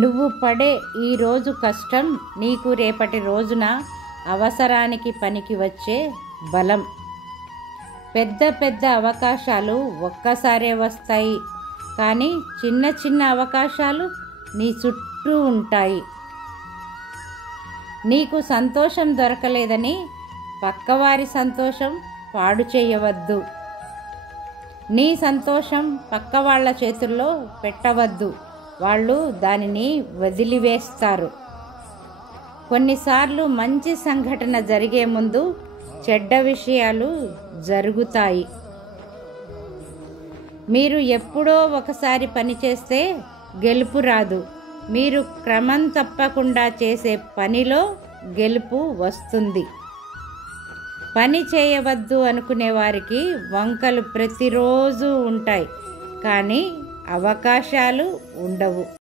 నువ్వు పడే ఈరోజు కష్టం నీకు రేపటి రోజున అవసరానికి పనికి వచ్చే బలం. పెద్ద పెద్ద అవకాశాలు ఒక్కసారే వస్తాయి, కానీ చిన్న చిన్న అవకాశాలు నీ చుట్టూ ఉంటాయి. నీకు సంతోషం దొరకలేదని పక్కవారి సంతోషం పాడు చేయవద్దు. నీ సంతోషం పక్క వాళ్ళ చేతుల్లో పెట్టవద్దు, వాళ్ళు దానిని వదిలివేస్తారు. కొన్నిసార్లు మంచి సంఘటన జరిగే ముందు చెడ్డ విషయాలు జరుగుతాయి. మీరు ఎప్పుడో ఒకసారి పని చేస్తే గెలుపు రాదు, మీరు క్రమం తప్పకుండా చేసే పనిలో గెలుపు వస్తుంది. పని చేయవద్దు అనుకునే వారికి వంకలు ప్రతిరోజు ఉంటాయి, కానీ అవకాశాలు ఉండవు.